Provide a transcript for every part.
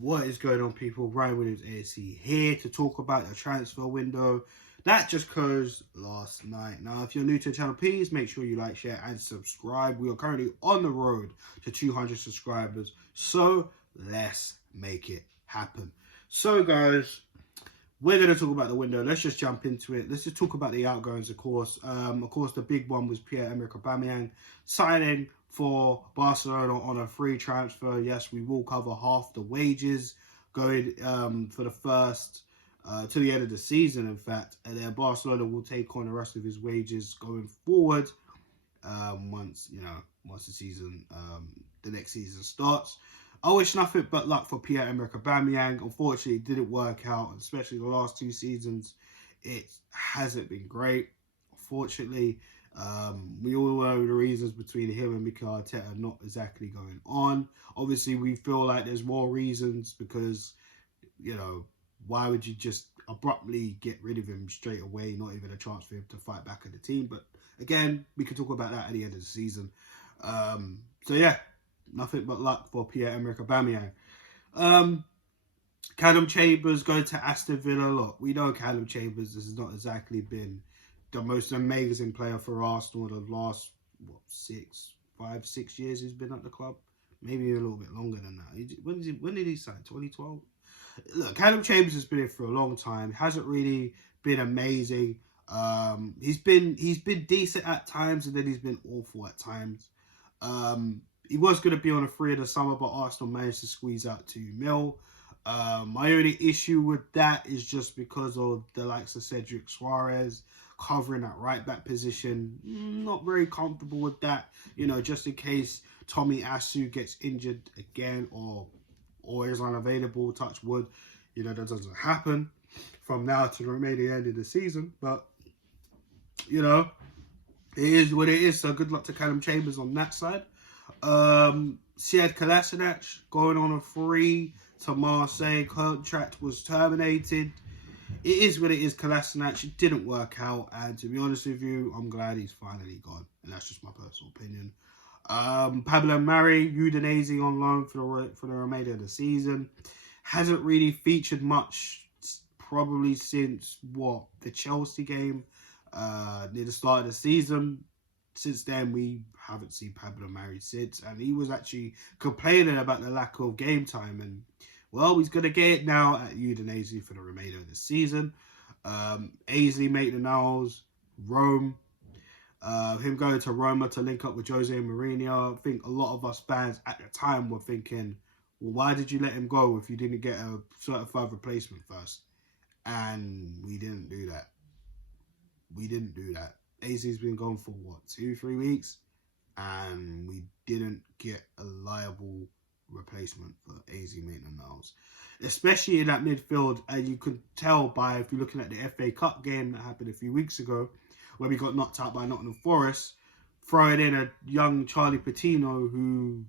What is going on, people? Ryan Williams ASC here to talk about the transfer window that just closed last night. Now, if you're new to the channel, please make sure you like, share, and subscribe. We are currently on the road to 200 subscribers, so let's make it happen. So, guys, we're going to talk about the window. Let's just jump into it. Let's just talk about the outgoings, of course. The big one was Pierre-Emerick Aubameyang signing for Barcelona on a free transfer. Yes, we will cover half the wages going for the first to the end of the season, in fact. And then Barcelona will take on the rest of his wages going forward once the season, the next season starts. I wish nothing but luck for Pierre-Emerick Aubameyang. Unfortunately, it didn't work out, especially the last two seasons. It hasn't been great. Unfortunately, we all know the reasons between him and Mikel Arteta not exactly going on. Obviously, we feel like there's more reasons because, why would you just abruptly get rid of him straight away, not even a chance for him to fight back in the team? But again, we can talk about that at the end of the season. Nothing but luck for Pierre-Emerick Aubameyang. Callum Chambers going to Aston Villa. Look, we know Callum Chambers has not exactly been the most amazing player for Arsenal the last 6 years he's been at the club. Maybe a little bit longer than that. When did he sign? 2012? Look, Callum Chambers has been here for a long time. Hasn't really been amazing. He's been decent at times, and then he's been awful at times. He was going to be on a free in the summer, but Arsenal managed to squeeze out 2 mil. My only issue with that is just because of the likes of Cedric Suarez covering that right back position. Not very comfortable with that, just in case Tommy Asu gets injured again or is unavailable, touch wood, that doesn't happen from now to the remaining end of the season. But, it is what it is. So good luck to Callum Chambers on that side. Sead Kolasinac going on a free to Marseille. Contract was terminated. It is what it is. Kolasinac, it didn't work out, and to be honest with you, I'm glad he's finally gone, and that's just my personal opinion. Pablo Mari, Udinese on loan for the remainder of the season. Hasn't really featured much, probably since the Chelsea game near the start of the season. Since then, we haven't seen Pablo Mari since, and he was actually complaining about the lack of game time, and well, he's going to get it now at Udinese for the remainder of the season. Ainsley Maitland-Niles, Rome. Him going to Roma to link up with Jose Mourinho. I think a lot of us fans at the time were thinking, well, why did you let him go if you didn't get a certified replacement first? And we didn't do that. Ainsley's been gone for 2-3 weeks, and we didn't get a liable replacement for Ainsley Maitland-Niles, especially in that midfield. And you could tell by, if you're looking at the FA Cup game that happened a few weeks ago, where we got knocked out by Nottingham Forest, throwing in a young Charlie Patino who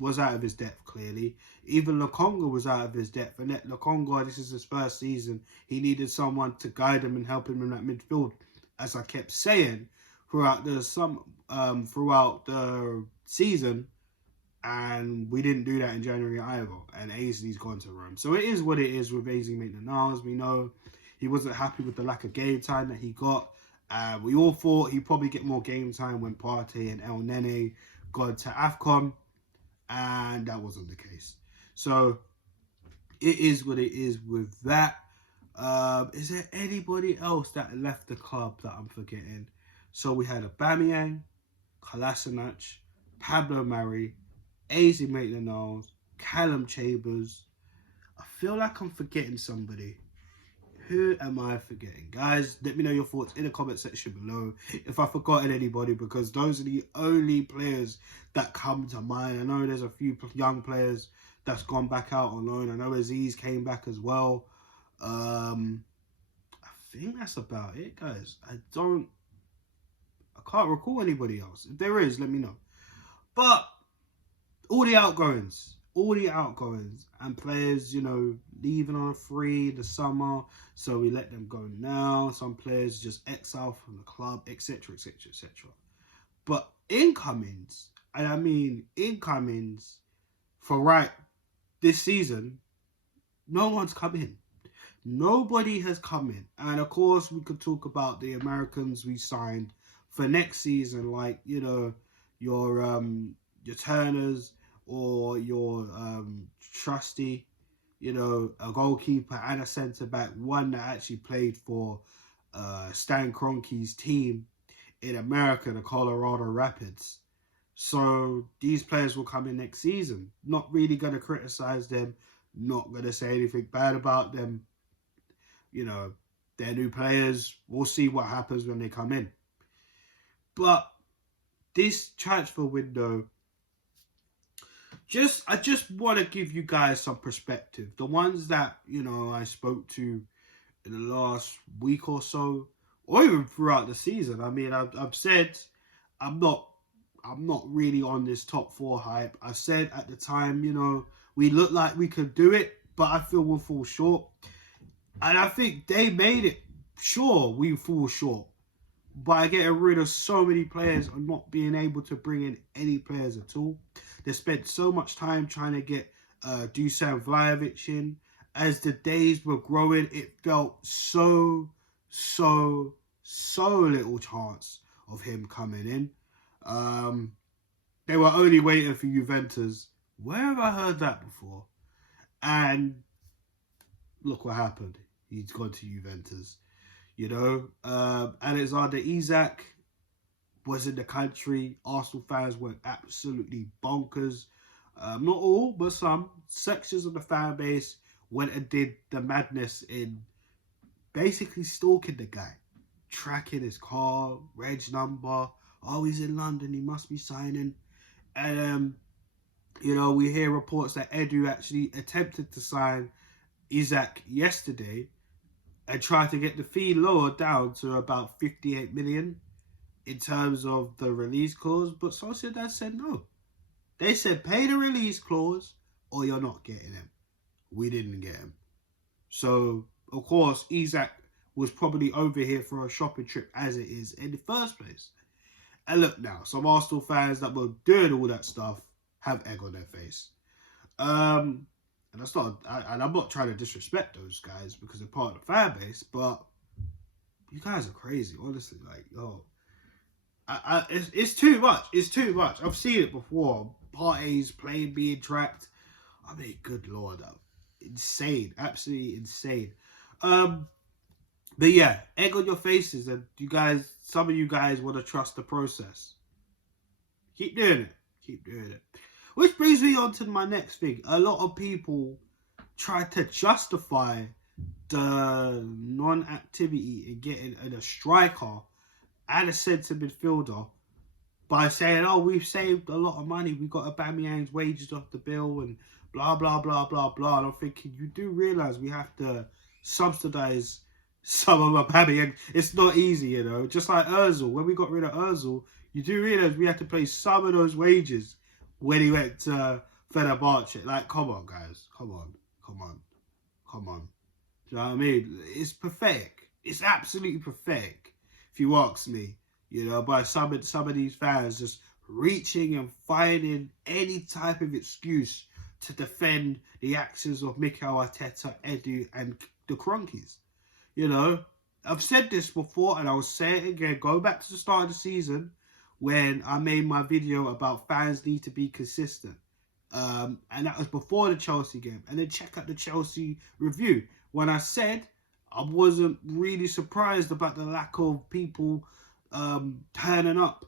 was out of his depth, clearly. Even Lokonga was out of his depth. And Lokonga, this is his first season. He needed someone to guide him and help him in that midfield, as I kept saying throughout the season. And we didn't do that in January either. And Ainsley's gone to Rome. So it is what it is with Ainsley Maitland-Niles. We know he wasn't happy with the lack of game time that he got. We all thought he'd probably get more game time when Partey and El Nene got to AFCON. And that wasn't the case. So it is what it is with that. Is there anybody else that left the club that I'm forgetting? So we had Aubameyang, Kolasinac, Pablo Mari, Ainsley Maitland-Niles, Callum Chambers. I feel like I'm forgetting somebody. Who am I forgetting? Guys, let me know your thoughts in the comment section below if I've forgotten anybody, because those are the only players that come to mind. I know there's a few young players that's gone back out on loan. I know Aziz came back as well. I think that's about it, guys. I can't recall anybody else. If there is, let me know. But all the outgoings and players, leaving on a free in the summer, so we let them go now. Some players just exile from the club, etc, etc, etc. But incomings, and I mean incomings for this season, no one's come in. Nobody has come in. And of course, we could talk about the Americans we signed for next season, like, you know, your Turners or your Trusty, you know, a goalkeeper and a centre back, one that actually played for Stan Kroenke's team in America, the Colorado Rapids. So these players will come in next season. Not really going to criticize them, not going to say anything bad about them. You know, they're new players. We'll see what happens when they come in. But this transfer window, I just want to give you guys some perspective. The ones that, you know, I spoke to in the last week or so, or even throughout the season. I mean, I've said I'm not really on this top 4 hype. I said at the time, you know, we look like we could do it, but I feel we'll fall short. And I think they made it. Sure, we fall short. By getting rid of so many players and not being able to bring in any players at all. They spent so much time trying to get Dusan Vlahovic in. As the days were growing, it felt so little chance of him coming in. They were only waiting for Juventus. Where have I heard that before? And look what happened. He's gone to Juventus. You know, Alexander Isak was in the country. Arsenal fans went absolutely bonkers. Not all, but some sections of the fan base went and did the madness in basically stalking the guy, tracking his car, reg number. Oh, he's in London, he must be signing. And, you know, we hear reports that Edu actually attempted to sign Isak yesterday and tried to get the fee lowered down to about 58 million in terms of the release clause. But Sociedad said no. They said pay the release clause or you're not getting him. We didn't get him. So, of course, Isak was probably over here for a shopping trip as it is in the first place. And look now, some Arsenal fans that were doing all that stuff have egg on their face. And that's not, and I'm not trying to disrespect those guys because they're part of the fan base, but you guys are crazy, honestly. Like, yo, it's too much. It's too much. I've seen it before. Parties, plane being tracked. I mean, good lord, insane, absolutely insane. But yeah, egg on your faces, and you guys, some of you guys want to trust the process. Keep doing it. Keep doing it. Which brings me on to my next thing. A lot of people try to justify the non-activity in getting a striker and a centre midfielder by saying, oh, we've saved a lot of money. We got Aubameyang's wages off the bill and blah, blah, blah, blah, blah. And I'm thinking, you do realise we have to subsidise some of Aubameyang. It's not easy, you know. Just like Ozil. When we got rid of Ozil, you do realise we had to pay some of those wages when he went to Fenerbahce. Like, come on, guys. Come on. Come on. Come on. Do you know what I mean? It's pathetic. It's absolutely pathetic, if you ask me. You know, by some of these fans just reaching and finding any type of excuse to defend the actions of Mikel Arteta, Edu, and the Kroenkes. You know, I've said this before and I'll say it again. Go back to the start of the season when I made my video about fans need to be consistent. And that was before the Chelsea game. And then check out the Chelsea review. When I said I wasn't really surprised about the lack of people turning up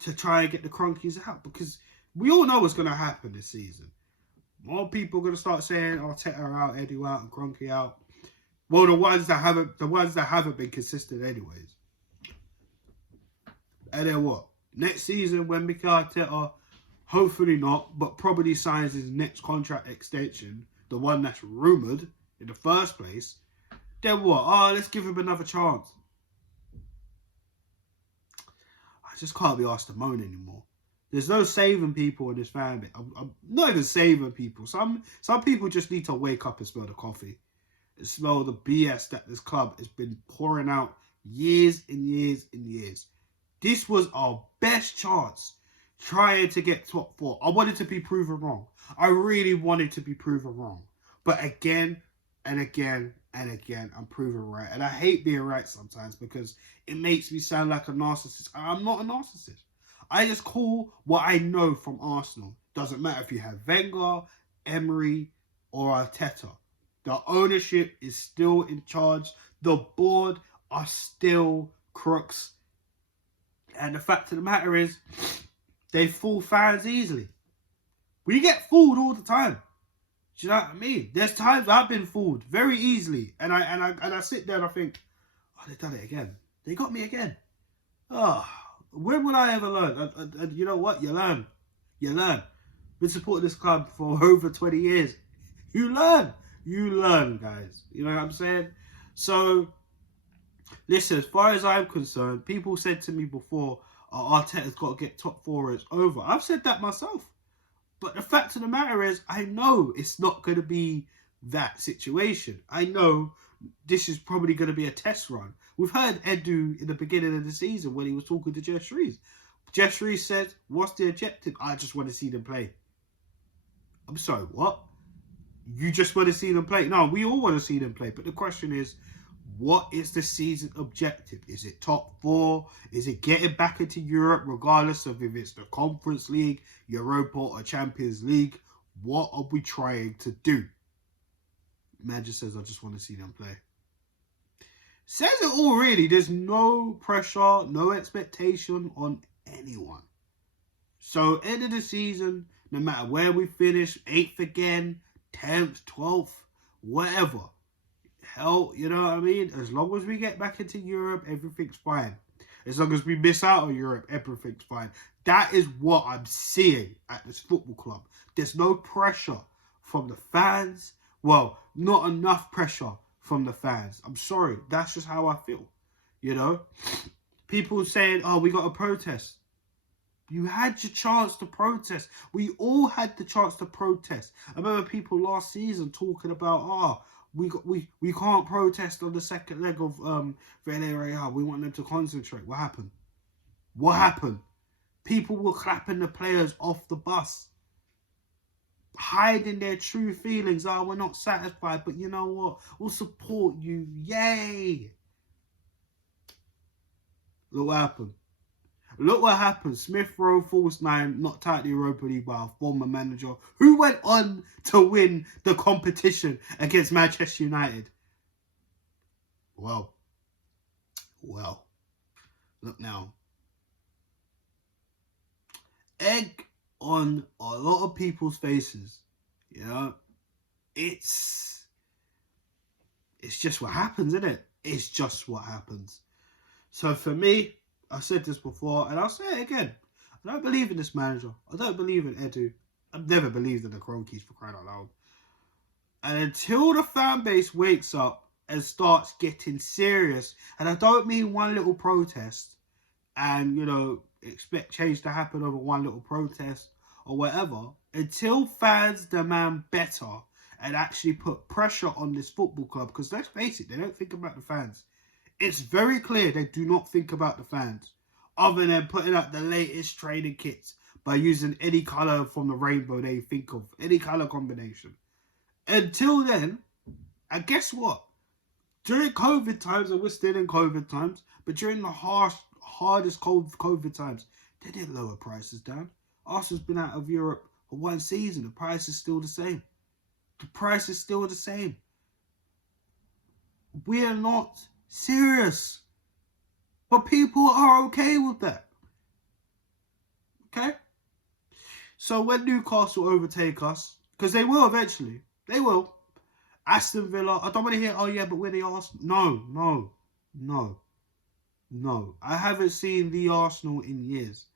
to try and get the Kroenkes out. Because we all know what's going to happen this season. More people are going to start saying Arteta out, Edu out, and Kroenke out. Well, the ones that haven't been consistent anyways. And then what? Next season, when Mikel Arteta, hopefully not, but probably signs his next contract extension, the one that's rumoured in the first place, then what? Oh, let's give him another chance. I just can't be asked to moan anymore. There's no saving people in this fan base. I'm not even saving people. Some people just need to wake up and smell the coffee. And smell the BS that this club has been pouring out years and years and years. This was our best chance trying to get top 4. I wanted to be proven wrong. I really wanted to be proven wrong. But again and again and again, I'm proven right. And I hate being right sometimes because it makes me sound like a narcissist. I'm not a narcissist. I just call what I know from Arsenal. Doesn't matter if you have Wenger, Emery, or Arteta. The ownership is still in charge. The board are still crooks. And the fact of the matter is, they fool fans easily. We get fooled all the time. Do you know what I mean? There's times I've been fooled very easily, and I sit there and I think, oh, they've done it again. They got me again. Oh, when will I ever learn? And you know what? You learn. You learn. Been supporting this club for over 20 years. You learn. You learn, guys. You know what I'm saying? So, listen, as far as I'm concerned, people said to me before, Arteta's got to get top four, it's over. I've said that myself. But the fact of the matter is, I know it's not going to be that situation. I know this is probably going to be a test run. We've heard Edu in the beginning of the season when he was talking to Jess Rees. Jess Rees said, what's the objective? I just want to see them play. I'm sorry, what? You just want to see them play? No, we all want to see them play. But the question is, what is the season objective? Is it top four? Is it getting back into Europe, regardless of if it's the Conference League, Europa, or Champions League? What are we trying to do? Man just says, I just want to see them play. Says it all, really. There's no pressure, no expectation on anyone. So, end of the season, no matter where we finish, 8th again, 10th, 12th, whatever. Hell, you know what I mean? As long as we get back into Europe, everything's fine. As long as we miss out on Europe, everything's fine. That is what I'm seeing at this football club. There's no pressure from the fans. Well, not enough pressure from the fans. I'm sorry. That's just how I feel. You know? People saying, oh, we got to protest. You had your chance to protest. We all had the chance to protest. I remember people last season talking about, we can't protest on the second leg of Villarreal. We want them to concentrate. What happened? What happened? People were clapping the players off the bus, hiding their true feelings. Oh, we're not satisfied, but you know what? We'll support you. Yay! Look what happened. Look what happened. Smith Rowe, false nine, knocked out the Europa League by a former manager who went on to win the competition against Manchester United. Well, look now. Egg on a lot of people's faces. You know, it's just what happens, isn't it? It's just what happens. So for me, I said this before, and I'll say it again. I don't believe in this manager. I don't believe in Edu. I've never believed in the Kroenkes, for crying out loud. And until the fan base wakes up and starts getting serious, and I don't mean one little protest and, you know, expect change to happen over one little protest or whatever, until fans demand better and actually put pressure on this football club, because let's face it, they don't think about the fans. It's very clear they do not think about the fans, other than putting out the latest training kits by using any colour from the rainbow they think of, any colour combination. Until then, and guess what? During COVID times, and we're still in COVID times, but during the hardest COVID times, they didn't lower prices down. Arsenal's been out of Europe for one season. The price is still the same. The price is still the same. We are not serious. But people are okay with that. Okay? So when Newcastle overtake us, because they will eventually, they will. Aston Villa, I don't want to hear, oh yeah, but we're the Arsenal. No. I haven't seen the Arsenal in years.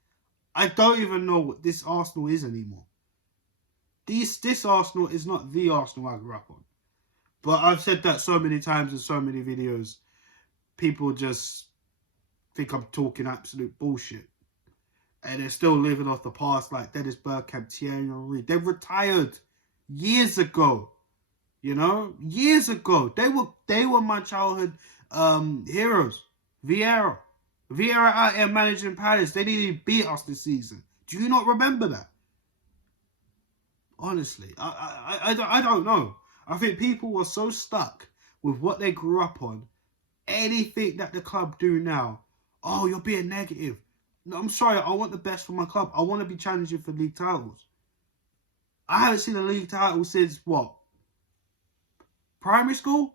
I don't even know what this Arsenal is anymore. This Arsenal is not the Arsenal I grew up on. But I've said that so many times in so many videos. People just think I'm talking absolute bullshit. And they're still living off the past, like Dennis Bergkamp, Thierry Henry. They retired years ago. You know? Years ago. They were my childhood heroes. Vieira out here managing Palace. They didn't even beat us this season. Do you not remember that? Honestly, I don't know. I think people were so stuck with what they grew up on. Anything that the club do now, oh, you're being negative. No, I'm sorry. I want the best for my club. I want to be challenging for league titles. I haven't seen a league title since, what? Primary school?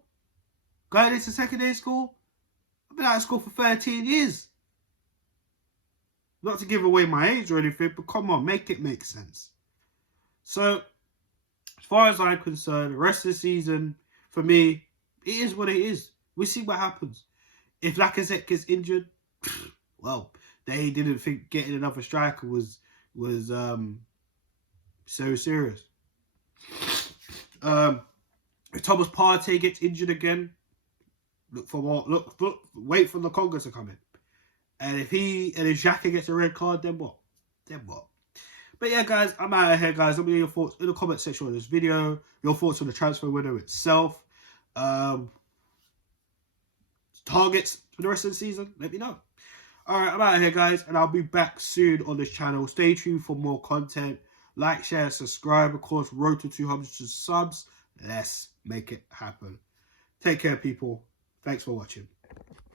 Going into secondary school? I've been out of school for 13 years. Not to give away my age or anything, but come on, make it make sense. So, as far as I'm concerned, the rest of the season, for me, it is what it is. We'll see what happens. If Lacazette gets injured, well, they didn't think getting another striker was so serious. If Thomas Partey gets injured again, wait for Lokonga to come in. And if Xhaka gets a red card, then what? But yeah, guys, I'm out of here, guys. Let me know your thoughts in the comment section on this video. Your thoughts on the transfer window itself. Targets for the rest of the season. Let me know. Alright, I'm out of here, guys. And I'll be back soon on this channel. Stay tuned for more content. Like, share, subscribe. Of course, road to 200 subs. Let's make it happen. Take care, people. Thanks for watching.